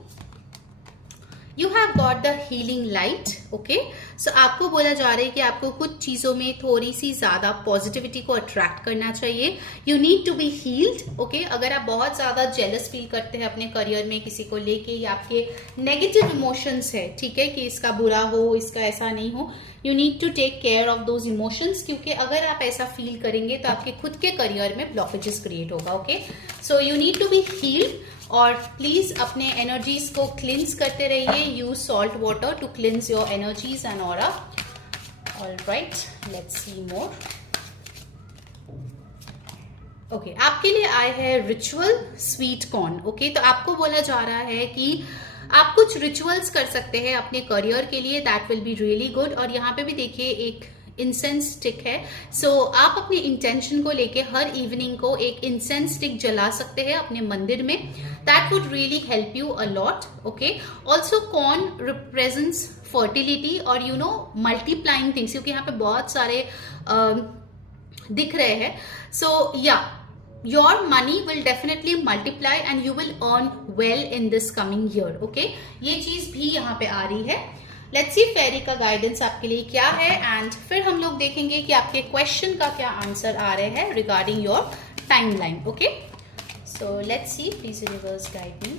You have got the healing light. Okay, so आपको बोला जा रहा है कि आपको कुछ चीजों में थोड़ी सी ज्यादा पॉजिटिविटी को अट्रैक्ट करना चाहिए। You need to be healed. Okay, अगर आप बहुत ज्यादा जेलस फील करते हैं अपने करियर में किसी को लेके या आपके नेगेटिव इमोशंस है, ठीक है, कि इसका बुरा हो, इसका ऐसा नहीं हो, you need to take care of those emotions, क्योंकि अगर आप ऐसा फील करेंगे तो आपके खुद के करियर में ब्लॉकेजेस क्रिएट होगा। Okay, so you need to be healed और प्लीज अपने एनर्जीज को क्लिंस करते रहिए। Use salt water to cleanse your energies and aura. Alright, let's see more. Okay, आपके लिए आए हैं रिचुअल स्वीट कॉर्न। ओके, तो आपको बोला जा रहा है कि आप कुछ रिचुअल्स कर सकते हैं अपने करियर के लिए, that will be really good. और यहाँ पे भी देखिए एक इंसेंस स्टिक है। सो आप अपने इंटेंशन को लेके हर इवनिंग को एक इंसेंस स्टिक जला सकते हैं अपने मंदिर में। That would really help you a lot. Okay, also corn represents fertility और यू नो मल्टीप्लाइंग थिंग्स, क्योंकि यहाँ पे बहुत सारे दिख रहे हैं। सो या your money will definitely multiply and you will earn well in this coming year. Okay, ये चीज भी यहाँ पे आ रही है। लेट्स सी फेरी का गाइडेंस आपके लिए क्या है, एंड फिर हम लोग देखेंगे कि आपके क्वेश्चन का क्या आंसर आ रहे हैं regarding your timeline. Okay, so let's see. Please universe guide me.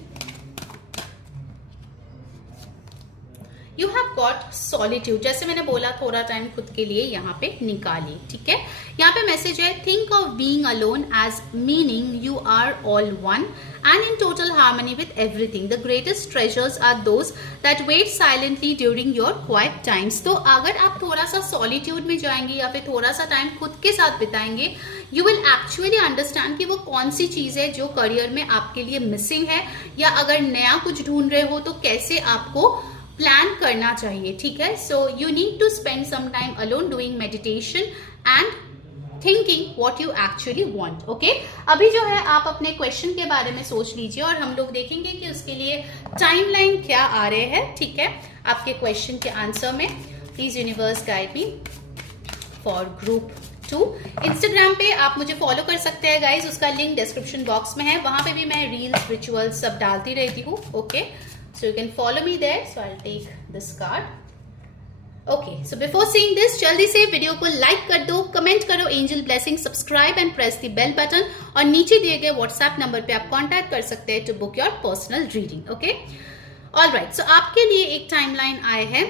You have got solitude. जैसे मैंने बोला, थोड़ा टाइम खुद के लिए यहाँ पे निकालिए. ठीक है, यहाँ पे मैसेज है, think of being alone as meaning you are all one and in total harmony with everything. The greatest treasures are those that wait silently during your quiet times. तो अगर आप थोड़ा सा सॉलिट्यूड में जाएंगे या फिर थोड़ा सा टाइम खुद के साथ बिताएंगे, you will actually understand कि वो कौन सी चीज है जो करियर में आपके लिए मिसिंग है, या अगर नया कुछ ढूंढ रहे हो तो कैसे आपको प्लान करना चाहिए. ठीक है, so you need to spend some time alone doing meditation and thinking what you actually want. Okay, अभी जो है आप अपने क्वेश्चन के बारे में सोच लीजिए और हम लोग देखेंगे कि उसके लिए टाइमलाइन क्या आ रहे हैं. ठीक है, आपके क्वेश्चन के आंसर में. Please universe guide me for group 2. Instagram पे आप मुझे फॉलो कर सकते हैं गाइज, उसका लिंक डिस्क्रिप्शन बॉक्स में है. वहां पे भी मैं रील्स, रिचुअल्स सब डालती रहती हूँ. Okay, so you can follow me there. So I will take this card. Okay, so before seeing this, जल्दी से वीडियो को लाइक कर दो, कमेंट करो angel blessing, subscribe and press the bell button, और नीचे दिए गए व्हाट्सएप नंबर पे आप कांटेक्ट कर सकते हैं to book your personal reading. Okay, alright. So आपके लिए एक टाइमलाइन आए हैं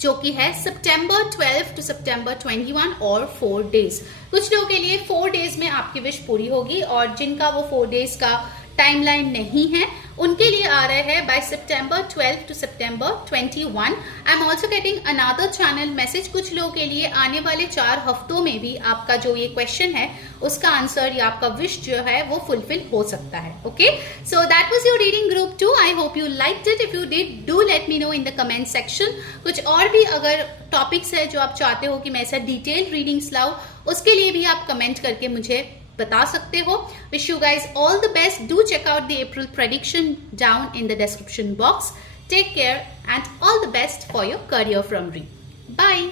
जो कि है सितंबर 12 टू सितंबर 21 और 4 डेज. कुछ लोगों के लिए 4 डेज में आपकी विश पूरी होगी, और जिनका वो 4 डेज का टाइमलाइन नहीं है उनके लिए आ रहे हैं by September 12 to September 21. I am also getting another channel message. कुछ लोगों के लिए आने वाले 4 हफ्तों में भी आपका जो ये क्वेश्चन है उसका आंसर या आपका विश जो है वो फुलफिल हो सकता है. Okay, so that was your reading group 2. I hope you liked it. If you did, do let me know in the comment section. कुछ और भी अगर टॉपिक्स है जो आप चाहते हो कि मैं ऐसा डिटेल रीडिंग्स लाऊं, उसके लिए भी आप कमेंट करके मुझे बता सकते हो. Wish you guys all the best. Do check out the April prediction down in the description box. Take care and all the best for your career from री. बाय.